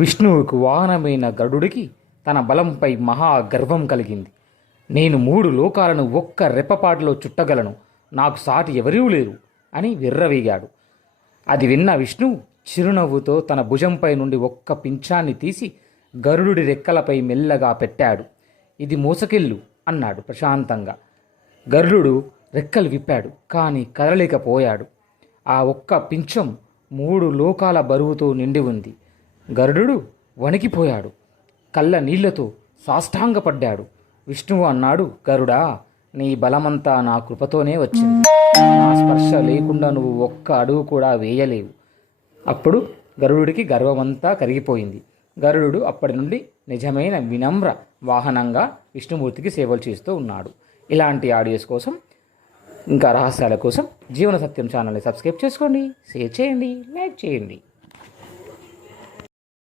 విష్ణువుకు వాహనమైన గరుడుడికి తన బలంపై మహా గర్వం కలిగింది. నేను 3 లోకాలను ఒక్క రెప్పపాటులో చుట్టగలను, నాకు సాటి ఎవరూ లేరు అని విర్రవీగాడు. అది విన్న విష్ణువు చిరునవ్వుతో తన భుజంపై నుండి ఒక్క పింఛాన్ని తీసి గరుడుడి రెక్కలపై మెల్లగా పెట్టాడు. ఇది మోసకెళ్ళు అన్నాడు ప్రశాంతంగా. గరుడు రెక్కలు విప్పాడు, కానీ కదలలేకపోయాడు. ఆ ఒక్క పింఛం 3 లోకాల బరువుతో నిండి ఉంది. గరుడు వణికిపోయాడు, కళ్ళ నీళ్లతో సాష్టాంగపడ్డాడు. విష్ణువు అన్నాడు, గరుడా, నీ బలమంతా నా కృపతోనే వచ్చింది. నా స్పర్శ లేకుండా నువ్వు ఒక్క అడుగు కూడా వేయలేవు. అప్పుడు గరుడుడికి గర్వమంతా కరిగిపోయింది. గరుడు అప్పటి నుండి నిజమైన వినమ్ర వాహనంగా విష్ణుమూర్తికి సేవలు చేస్తూ ఉన్నాడు. ఇలాంటి ఆడియోస్ కోసం, ఇంకా రహస్యాల కోసం జీవన సత్యం ఛానల్ని సబ్స్క్రైబ్ చేసుకోండి, షేర్ చేయండి, లైక్ చేయండి.